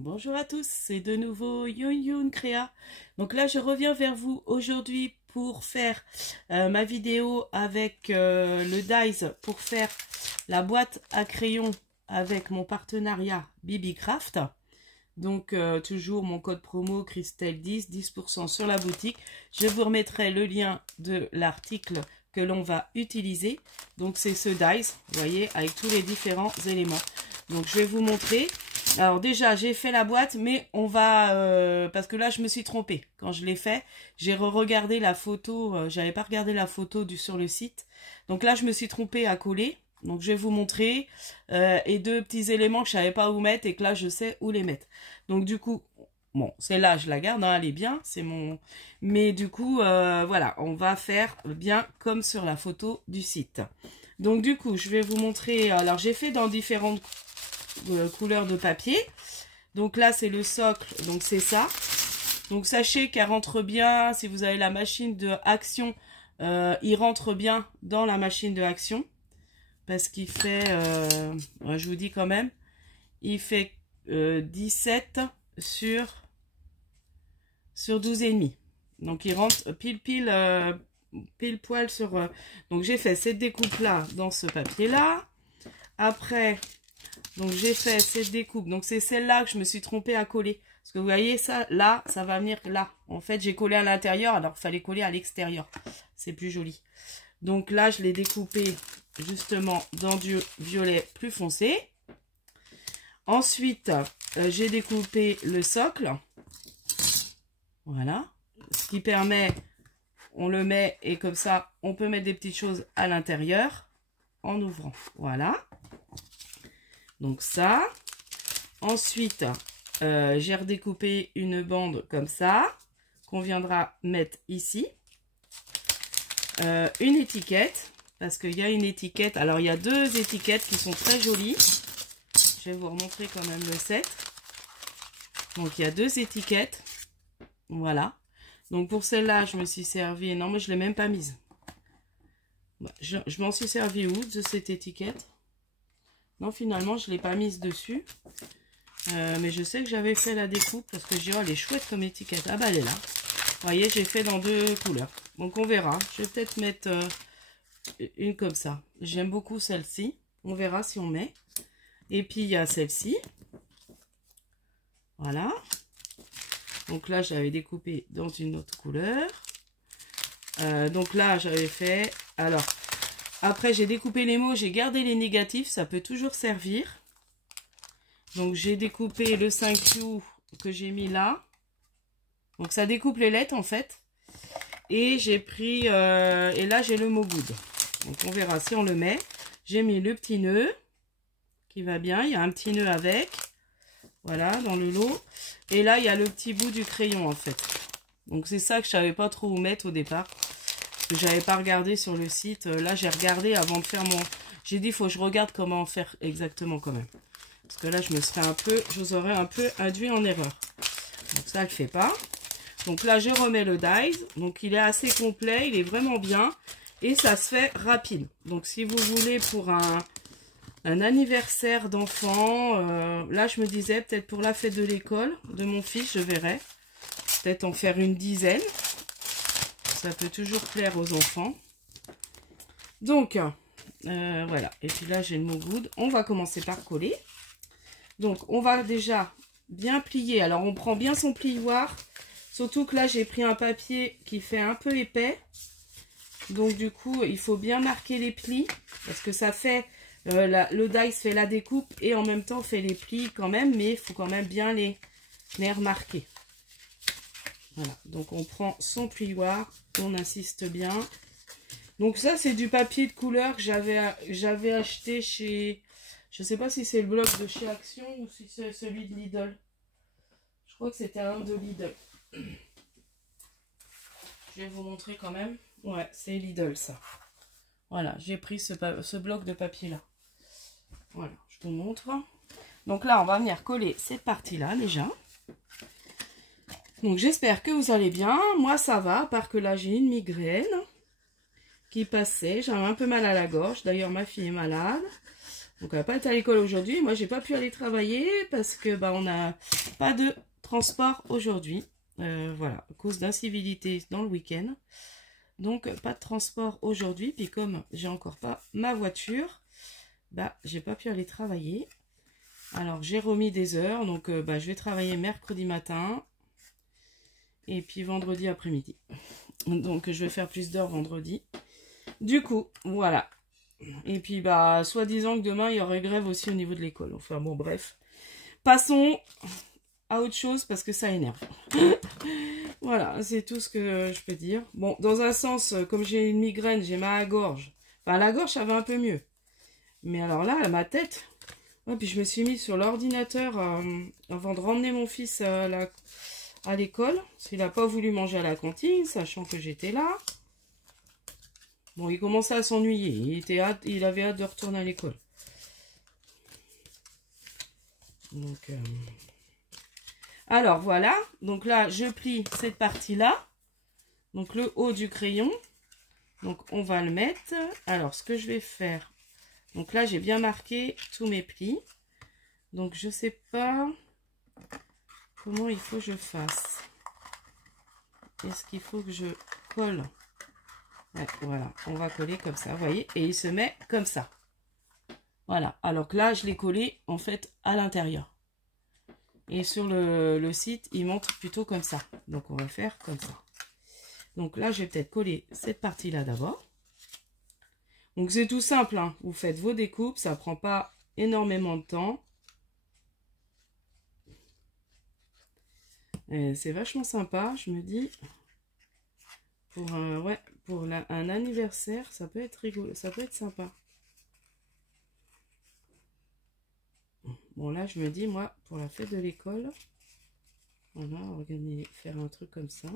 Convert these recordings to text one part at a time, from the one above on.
Bonjour à tous, c'est de nouveau Youn Créa. Donc là, je reviens vers vous aujourd'hui pour faire ma vidéo avec le Dies pour faire la boîte à crayons avec mon partenariat BB-Craft. Donc toujours mon code promo Christelle10, 10% sur la boutique. Je vous remettrai le lien de l'article que l'on va utiliser. Donc c'est ce Dies, vous voyez, avec tous les différents éléments. Donc je vais vous montrer. Alors déjà, j'ai fait la boîte, mais on va... parce que là, je me suis trompée. Quand je l'ai fait, j'ai re-regardé la photo. J'avais pas regardé la photo sur le site. Donc là, je me suis trompée à coller. Donc je vais vous montrer. Et deux petits éléments que je savais pas où mettre et que là, je sais où les mettre. Donc du coup, bon, celle-là, je la garde. Hein, elle est bien. C'est mon... Mais du coup, voilà, on va faire bien comme sur la photo du site. Donc du coup, je vais vous montrer... Alors j'ai fait dans différentes couleur de papier. Donc là c'est le socle, donc c'est ça. Donc sachez qu'elle rentre bien, si vous avez la machine de action, il rentre bien dans la machine de action, parce qu'il fait, je vous dis quand même, il fait 17 sur 12,5. Donc il rentre pile poil sur... donc j'ai fait cette découpe là dans ce papier là. Après donc j'ai fait cette découpe, donc c'est celle-là que je me suis trompée à coller. Parce que vous voyez ça, là, ça va venir là. En fait, j'ai collé à l'intérieur, alors il fallait coller à l'extérieur. C'est plus joli. Donc là, je l'ai découpé justement dans du violet plus foncé. Ensuite, j'ai découpé le socle. Voilà. Ce qui permet, on le met et comme ça, on peut mettre des petites choses à l'intérieur en ouvrant. Voilà. Donc ça, ensuite, j'ai redécoupé une bande comme ça, qu'on viendra mettre ici. Une étiquette, parce qu'il y a une étiquette. Alors, il y a deux étiquettes qui sont très jolies. Je vais vous remontrer quand même le set. Donc, il y a deux étiquettes. Voilà. Donc, pour celle-là, je me suis servi... Non, mais je ne l'ai même pas mise. Je m'en suis servi où de cette étiquette? Non, finalement, je ne l'ai pas mise dessus. Mais je sais que j'avais fait la découpe parce que j'ai dit, oh, elle est chouette comme étiquette. Ah bah, elle est là. Vous voyez, j'ai fait dans deux couleurs. Donc, on verra. Je vais peut-être mettre une comme ça. J'aime beaucoup celle-ci. On verra si on met. Et puis, il y a celle-ci. Voilà. Donc là, j'avais découpé dans une autre couleur. Donc là, j'avais fait... Alors... Après, j'ai découpé les mots, j'ai gardé les négatifs, ça peut toujours servir. Donc, j'ai découpé le 5U que j'ai mis là. Donc, ça découpe les lettres, en fait. Et j'ai pris... et là, j'ai le mot good. Donc, on verra si on le met. J'ai mis le petit nœud qui va bien. Il y a un petit nœud avec. Voilà, dans le lot. Et là, il y a le petit bout du crayon, en fait. Donc, c'est ça que je savais pas trop où mettre au départ. Que j'avais pas regardé sur le site. Là, j'ai regardé avant de faire mon... J'ai dit, il faut que je regarde comment faire exactement quand même. Parce que là, je vous aurais un peu induit en erreur. Donc ça, je le fais pas. Donc là, je remets le Dies. Donc il est assez complet, il est vraiment bien. Et ça se fait rapide. Donc si vous voulez pour un anniversaire d'enfant, là, je me disais, peut-être pour la fête de l'école de mon fils, je verrai. Peut-être en faire une dizaine. Ça peut toujours plaire aux enfants. Donc, voilà. Et puis là, j'ai le mot good. On va commencer par coller. Donc, on va déjà bien plier. Alors, on prend bien son plioir. Surtout que là, j'ai pris un papier qui fait un peu épais. Donc, du coup, il faut bien marquer les plis. Parce que ça fait... le Dies fait la découpe et en même temps fait les plis quand même. Mais il faut quand même bien les remarquer. Voilà, donc on prend son plioir, on insiste bien. Donc ça, c'est du papier de couleur que j'avais acheté chez... Je sais pas si c'est le bloc de chez Action ou si c'est celui de Lidl. Je crois que c'était un de Lidl. Je vais vous montrer quand même. Ouais, c'est Lidl ça. Voilà, j'ai pris ce bloc de papier là. Voilà, je vous montre. Donc là, on va venir coller cette partie-là déjà. Donc j'espère que vous allez bien. Moi ça va, à part que là j'ai une migraine qui passait. J'avais un peu mal à la gorge. D'ailleurs ma fille est malade. Donc elle n'a pas été à l'école aujourd'hui. Moi, j'ai pas pu aller travailler parce que bah, on n'a pas de transport aujourd'hui. Voilà, à cause d'incivilité dans le week-end. Donc pas de transport aujourd'hui. Puis comme j'ai encore pas ma voiture, bah j'ai pas pu aller travailler. Alors j'ai remis des heures. Donc bah, je vais travailler mercredi matin. Et puis vendredi après-midi. Donc je vais faire plus d'heures vendredi. Du coup, voilà. Et puis, bah, soi-disant que demain, il y aurait grève aussi au niveau de l'école. Enfin, bon, bref. Passons à autre chose parce que ça énerve. Voilà, c'est tout ce que je peux dire. Bon, dans un sens, comme j'ai une migraine, j'ai mal à la gorge. Enfin, la gorge, ça va un peu mieux. Mais alors là, ma tête... Ouais, puis je me suis mis sur l'ordinateur avant de ramener mon fils à l'école. Parce qu'il n'a pas voulu manger à la cantine, sachant que j'étais là. Bon, il commençait à s'ennuyer. Il avait hâte de retourner à l'école. Donc, alors, voilà. Donc là, je plie cette partie-là. Donc, le haut du crayon. Donc, on va le mettre. Alors, ce que je vais faire. Donc là, j'ai bien marqué tous mes plis. Donc, je sais pas comment il faut que je fasse. Est-ce qu'il faut que je colle ? Ouais, voilà, on va coller comme ça, vous voyez, et il se met comme ça. Voilà, alors que là, je l'ai collé, en fait, à l'intérieur. Et sur le site, il montre plutôt comme ça. Donc, on va faire comme ça. Donc là, je vais peut-être coller cette partie-là d'abord. Donc, c'est tout simple, hein. Vous faites vos découpes, ça prend pas énormément de temps. C'est vachement sympa, je me dis... Pour un anniversaire, ça peut être rigolo, ça peut être sympa. Bon, là, je me dis, moi, pour la fête de l'école, on va faire un truc comme ça.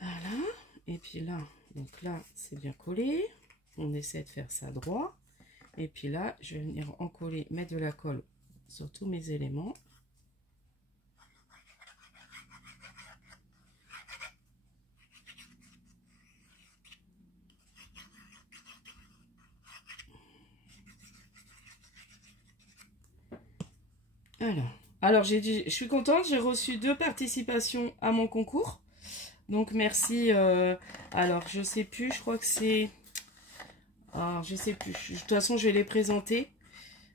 Voilà. Et puis là, donc là, c'est bien collé. On essaie de faire ça droit. Et puis là, je vais venir en coller, mettre de la colle sur tous mes éléments. Alors je suis contente, j'ai reçu 2 participations à mon concours. Donc merci. Alors je sais plus, je crois que c'est... Alors je sais plus. De toute façon, je vais les présenter.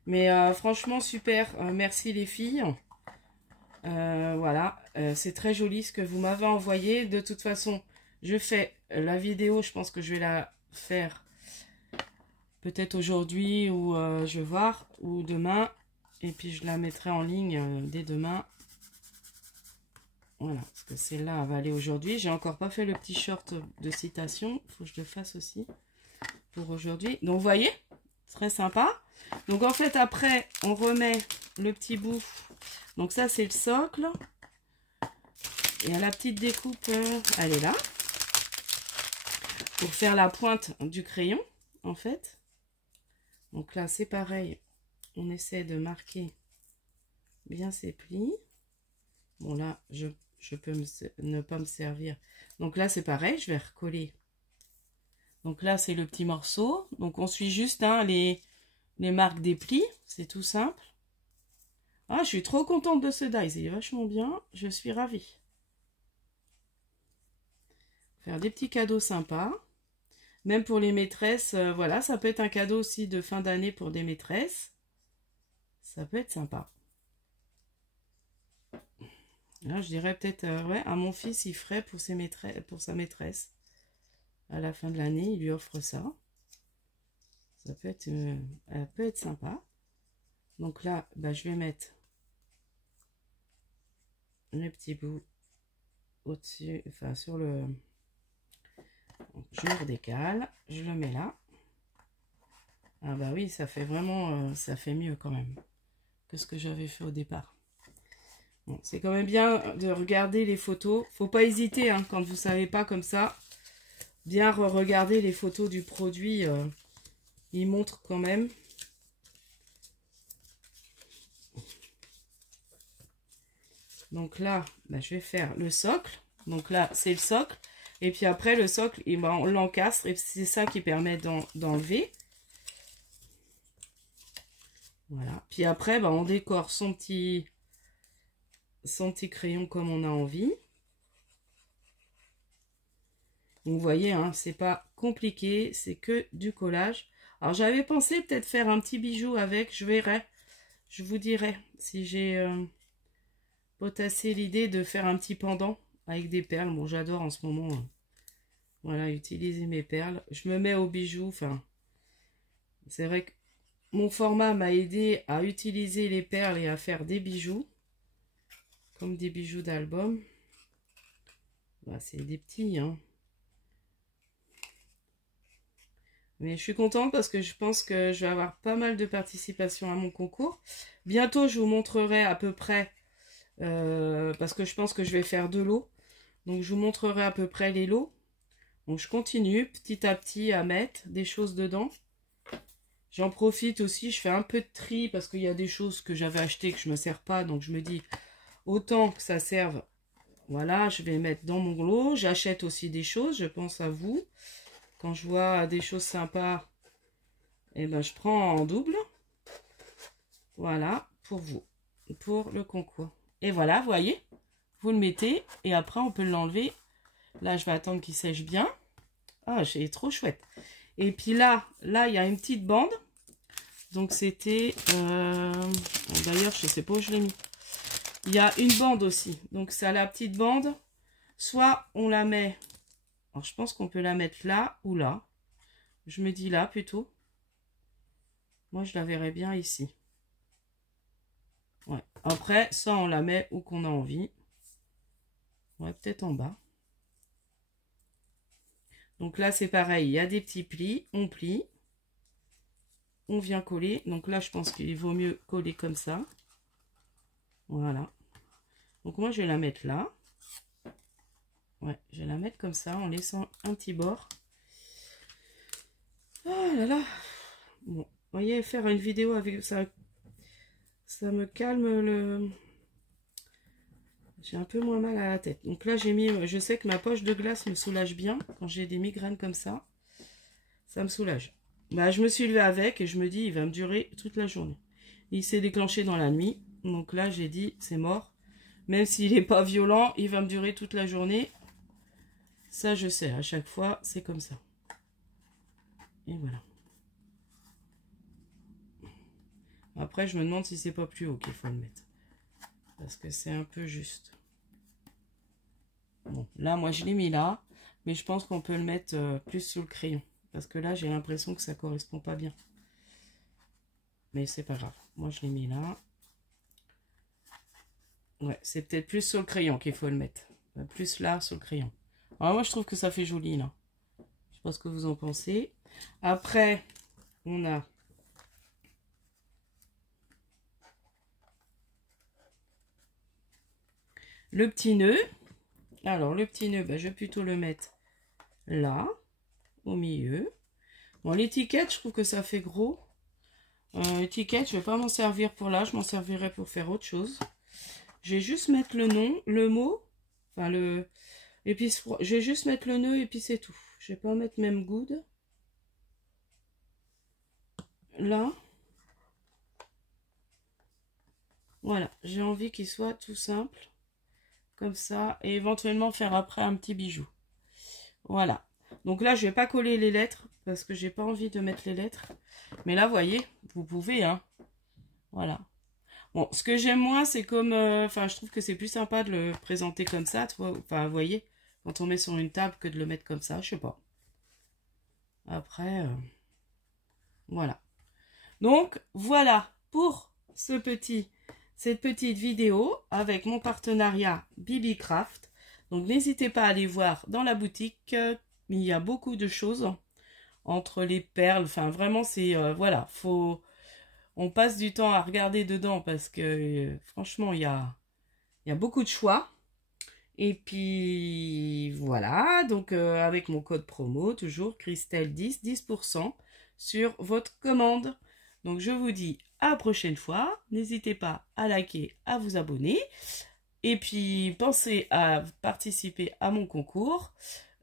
Mais franchement, super. Merci les filles. Voilà, c'est très joli ce que vous m'avez envoyé. De toute façon, je fais la vidéo. Je pense que je vais la faire peut-être aujourd'hui ou je vais voir, ou demain. Et puis je la mettrai en ligne dès demain. Voilà, parce que celle-là va aller aujourd'hui. J'ai encore pas fait le petit short de citation. Il faut que je le fasse aussi pour aujourd'hui. Donc vous voyez, très sympa. Donc en fait après on remet le petit bout. Donc ça c'est le socle. Et la petite découpe, elle est là. Pour faire la pointe du crayon en fait. Donc là c'est pareil. On essaie de marquer bien ses plis. Bon là je peux ne pas me servir. Donc là c'est pareil, je vais recoller. Donc là c'est le petit morceau. Donc on suit juste hein, les marques des plis. C'est tout simple. Ah, je suis trop contente de ce dies. Il est vachement bien. Je suis ravie. Faire des petits cadeaux sympas. Même pour les maîtresses. Voilà, ça peut être un cadeau aussi de fin d'année pour des maîtresses. Ça peut être sympa. Là, je dirais peut-être ouais, à mon fils, il ferait pour sa maîtresse. À la fin de l'année, il lui offre ça. Ça peut être sympa. Donc là, bah, je vais mettre le petit bout au-dessus, enfin sur le... Je le redécale, je le mets là. Ah bah oui, ça fait vraiment, ça fait mieux quand même que ce que j'avais fait au départ. Bon, c'est quand même bien de regarder les photos. Faut pas hésiter hein, quand vous savez pas comme ça. Bien regarder les photos du produit. Il montre quand même. Donc là, bah, je vais faire le socle. Donc là, c'est le socle. Et puis après, le socle, et ben, on l'encastre et c'est ça qui permet d'enlever. Voilà. Puis après, ben, on décore son petit crayon comme on a envie. Donc, vous voyez, hein, c'est pas compliqué, c'est que du collage. Alors, j'avais pensé peut-être faire un petit bijou avec, je verrai. Je vous dirai si j'ai potassé l'idée de faire un petit pendant avec des perles. Bon, j'adore en ce moment, voilà, utiliser mes perles. Je me mets aux bijoux, enfin, c'est vrai que mon format m'a aidé à utiliser les perles et à faire des bijoux, comme des bijoux d'album. Bah, c'est des petits, hein. Mais je suis contente parce que je pense que je vais avoir pas mal de participation à mon concours. Bientôt, je vous montrerai à peu près, parce que je pense que je vais faire 2 lots. Donc, je vous montrerai à peu près les lots. Donc, je continue petit à petit à mettre des choses dedans. J'en profite aussi, je fais un peu de tri parce qu'il y a des choses que j'avais achetées que je ne me sers pas. Donc, je me dis, autant que ça serve, voilà, je vais mettre dans mon lot. J'achète aussi des choses, je pense à vous. Quand je vois des choses sympas, eh ben, je prends en double. Voilà, pour vous, pour le concours. Et voilà, vous voyez, vous le mettez et après, on peut l'enlever. Là, je vais attendre qu'il sèche bien. Ah, c'est trop chouette. Et puis là, il y a une petite bande. Donc, c'était... d'ailleurs, je ne sais pas où je l'ai mis. Il y a une bande aussi. Donc, ça, la petite bande. Soit on la met... Alors, je pense qu'on peut la mettre là ou là. Je me dis là, plutôt. Moi, je la verrais bien ici. Ouais. Après, ça, on la met où qu'on a envie. Ouais, peut-être en bas. Donc là, c'est pareil. Il y a des petits plis. On plie. On vient coller. Donc là, je pense qu'il vaut mieux coller comme ça. Voilà. Donc moi, je vais la mettre là. Ouais, je vais la mettre comme ça en laissant un petit bord. Oh là là. Bon, vous voyez, faire une vidéo avec ça, ça me calme le... J'ai un peu moins mal à la tête. Donc là, j'ai mis... Je sais que ma poche de glace me soulage bien. Quand j'ai des migraines comme ça, ça me soulage. Bah, je me suis levée avec et je me dis, il va me durer toute la journée. Il s'est déclenché dans la nuit. Donc là, j'ai dit, c'est mort. Même s'il n'est pas violent, il va me durer toute la journée. Ça, je sais. À chaque fois, c'est comme ça. Et voilà. Après, je me demande si c'est pas plus haut qu'il faut le mettre. Parce que c'est un peu juste. Bon, là, moi, je l'ai mis là. Mais je pense qu'on peut le mettre plus sous le crayon. Parce que là, j'ai l'impression que ça correspond pas bien. Mais c'est pas grave. Moi, je l'ai mis là. Ouais, c'est peut-être plus sur le crayon qu'il faut le mettre. Plus là, sur le crayon. Alors, moi, je trouve que ça fait joli, là. Je sais pas ce que vous en pensez. Après, on a... le petit nœud. Alors, le petit nœud, ben, je vais plutôt le mettre là, au milieu. Bon, l'étiquette, je trouve que ça fait gros. L'étiquette, je vais pas m'en servir pour là. Je m'en servirai pour faire autre chose. Je vais juste mettre le nom, le mot. Enfin, le... épice froid. Je vais juste mettre le nœud et puis c'est tout. Je vais pas mettre même good. Là. Voilà. J'ai envie qu'il soit tout simple. Comme ça. Et éventuellement faire après un petit bijou. Voilà. Donc là, je vais pas coller les lettres. Parce que j'ai pas envie de mettre les lettres. Mais là, vous voyez, vous pouvez, hein. Voilà. Bon, ce que j'aime moins, c'est comme... Enfin, je trouve que c'est plus sympa de le présenter comme ça, enfin, vous voyez, quand on met sur une table que de le mettre comme ça, je sais pas. Après, voilà. Donc, voilà pour cette petite vidéo avec mon partenariat Bibi Craft. Donc, n'hésitez pas à aller voir dans la boutique. Il y a beaucoup de choses entre les perles. Enfin, vraiment, c'est... voilà, faut... On passe du temps à regarder dedans parce que franchement, il y a beaucoup de choix. Et puis voilà, donc avec mon code promo, toujours Christelle10, 10% sur votre commande. Donc je vous dis à la prochaine fois. N'hésitez pas à liker, à vous abonner. Et puis pensez à participer à mon concours.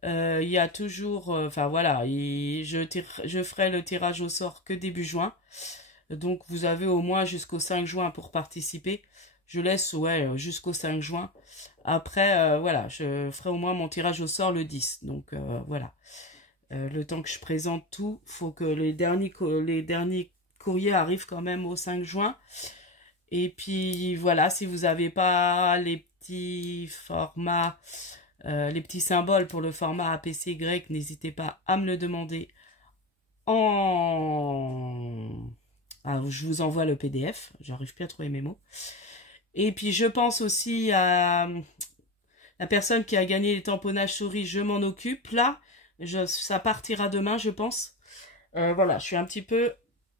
Il y a toujours, enfin voilà, je ferai le tirage au sort que début juin. Donc vous avez au moins jusqu'au 5 juin pour participer. Je laisse ouais jusqu'au 5 juin. Après voilà, je ferai au moins mon tirage au sort le 10. Donc voilà. Le temps que je présente tout, faut que les derniers courriers arrivent quand même au 5 juin. Et puis voilà, si vous n'avez pas les petits formats, les petits symboles pour le format APC grec, n'hésitez pas à me le demander en... Alors, je vous envoie le PDF, j'arrive plus à trouver mes mots. Et puis je pense aussi à la personne qui a gagné les tamponnages souris, je m'en occupe. Là, ça partira demain, je pense. Voilà, je suis un petit peu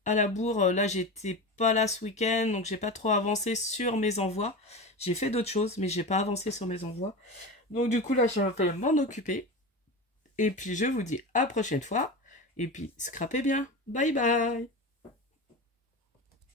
à la bourre. Là, j'étais pas là ce week-end, donc j'ai pas trop avancé sur mes envois. J'ai fait d'autres choses, mais j'ai pas avancé sur mes envois. Donc du coup, là, je vais m'en occuper. Et puis, je vous dis à la prochaine fois. Et puis, scrapez bien. Bye bye.